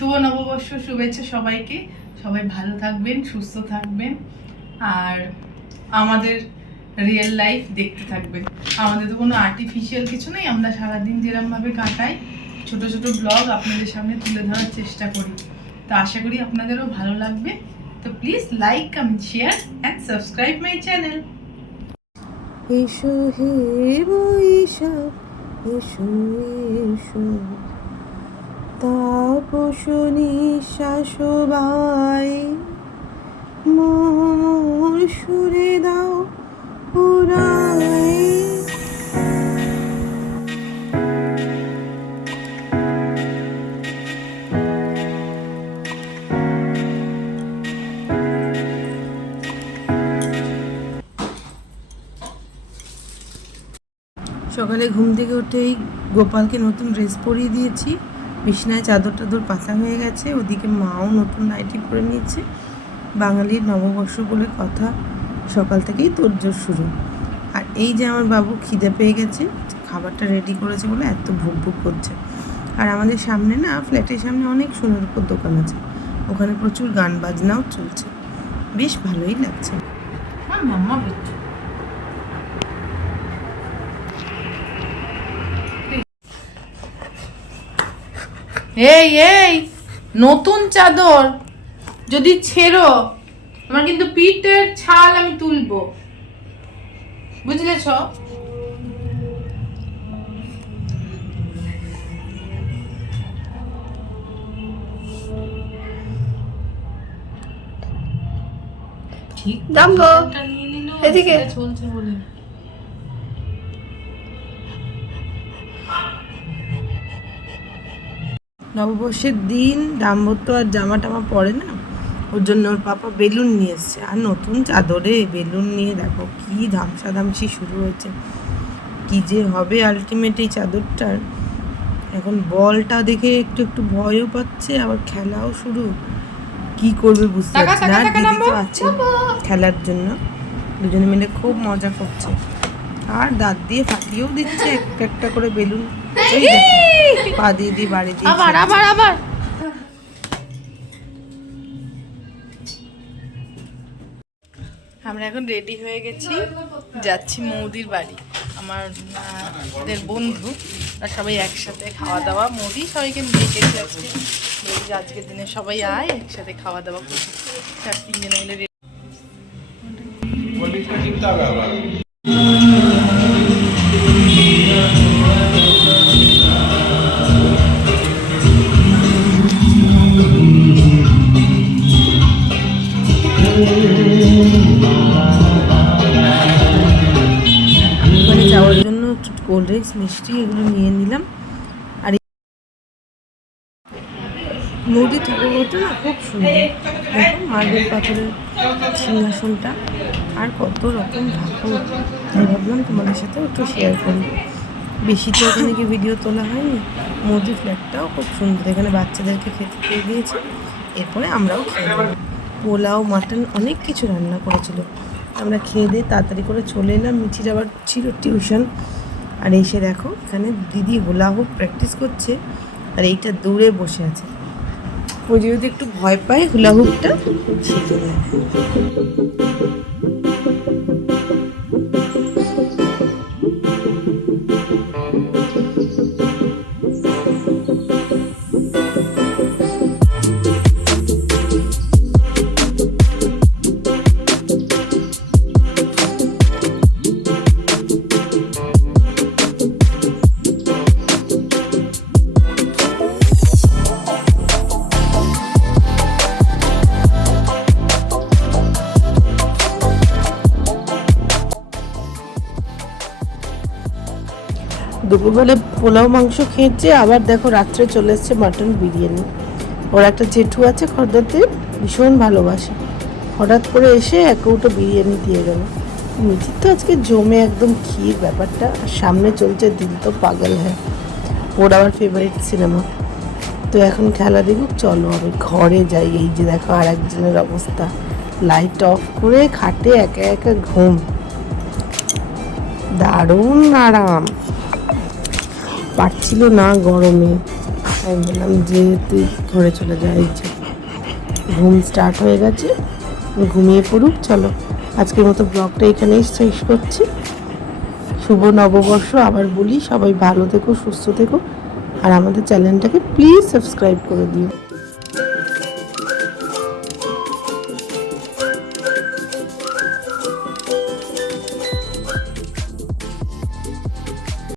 শুভ নববর্ষ, শুভেচ্ছা সবাইকে। সবাই ভালো থাকবেন, সুস্থ থাকবেন। আর আমাদের রিয়েল লাইফ দেখতে থাকবেন। আমাদের তো কোনো আর্টিফিশিয়াল কিছু নেই, আমরা সারাদিন যেরমভাবে কাটাই, ছোট ছোট ব্লগ আপনাদের সামনে তুলে ধরার চেষ্টা করি। তো আশা করি আপনাদেরও ভালো লাগবে। তো please like comment share and subscribe my channel এসো হে বৈশাখ, এসো এসো। তাপস নিঃশ্বাস বাই। মোর সুরে দাও পুরাই। সকালে ঘুম থেকে উঠেই গোপালকে নতুন ড্রেস পরিয়ে দিয়েছি। বিছনায় চাদর টাদর পাতা হয়ে গেছে, ওদিকে মাও নতুন নাইটি পরে নিয়েছে। বাঙালির নববর্ষ বলে কথা সকাল থেকেই তোরজোর শুরু। আর এই যে আমার বাবু খিদে পেয়ে গেছে, খাবারটা রেডি করেছে বলে এত ভুক ভুক করছে। আর আমাদের সামনে না ফ্ল্যাটের সামনে অনেক সোনার উপর দোকান আছে। ওখানে প্রচুর গান বাজনাও চলছে। বেশ ভালোই লাগছে। মাম্মা এই এই নতুন চাদর যদি ছেড়ো আমার কিন্তু পিঠের ছাল আমি তুলবো বুঝলেছ ঠিক দাম গো। এদিকে। চলছে বলে নববর্ষের দিন ডাম্বর তো আর জামা টামা পরে না? ওর জন্য ওর পাপা বেলুন নিয়ে এসছে। আর নতুন চাদরে বেলুন নিয়ে দেখো কি ধামসাধামসি শুরু হয়েছে। কি যে হবে আলটিমেট এই চাদরটার। এখন বলটা দেখে একটু একটু ভয়ও পাচ্ছে আবার খেলাও শুরু। কি করবে বুঝতে পারছি না। আর দিদি তো। আছে খেলার জন্য। দুজনে মিলে খুব মজা করছে। আর দাঁত দিয়ে ফাটিয়েও দিচ্ছে একটা একটা করে বেলুন। পা দিয়ে বাড়ি দিয়ে আবার আবার আবার। আমরা এখন রেডি হয়ে গেছি যাচ্ছি মৌদির বাড়ি। আমার বন্ধু আর সবাই একসাথে খাওয়া দাওয়া মৌদি সবাইকে ডেকেছি আজকে। বলি আজকের দিনে সবাই আয় একসাথে খাওয়া দাওয়া করি চার তিনজনে মিলে মানে যাওয়ার জন্য কোল্ড ড্রিঙ্কস মিষ্টি এগুলো নিয়ে নিলাম। আর নদী ঠাকুরটা না খুব সুন্দর। দেখো মার্বেল পাথরের সিংহাসনটা। আর কত রকম ঠাকুর। তাই ভাবলাম তোমাদের সাথে একটু শেয়ার করি। বেশি তো এখানে কি ভিডিও তোলা হয়নি। মোদি ফ্ল্যাটটাও খুব সুন্দর। এখানে বাচ্চাদেরকে খেতে খেয়ে দিয়েছে। এরপরে আমরাও খেয়ে পোলাও, মাটন অনেক কিছু রান্না করেছিল। আমরা খেয়ে দিয়ে তাড়াতাড়ি করে চলে এলাম মিঠির আবার ছিল টিউশন। আর এসে দেখো, এখানে দিদি হোলা হুপ প্র্যাকটিস করছে আর এইটা দূরে বসে আছে। ও যদি একটু ভয় পায় হোলা হুকটা শিখে নেয় দুপুরবেলা পোলাও মাংস খেয়েছে, আবার দেখো রাত্রে চলে এসছে মাটন বিরিয়ানি। ওর একটা জেঠু আছে খর্দাতে ভীষণ ভালোবাসে। হঠাৎ করে এসে এক কৌটো বিরিয়ানি দিয়ে গেল। মিঠির তো আজকে জমে একদম ক্ষীর ব্যাপারটা, আর সামনে চলছে দিল তো পাগল হ্যাঁ ওর আবার ফেভারিট সিনেমা তো এখন খেলা দেখুক, চলো আমি ঘরে যাই। এই যে দেখো আর একজনের অবস্থা। লাইট অফ করে খাটে একা একা ঘুম। দারুণ আরাম। পারছিল না গরমে। আমি বললাম যে তুই ঘরে চলে যা ইচ্ছে ঘুম স্টার্ট হয়ে গেছে ঘুমিয়ে পড়ুক, চলো। আজকের মতো ব্লগটা এখানেই শেষ করছি। শুভ নববর্ষ, আবার বলি, সবাই ভালো থেকো, সুস্থ থেকো, আর আমাদের চ্যানেলটাকে প্লিজ সাবস্ক্রাইব করে দিও।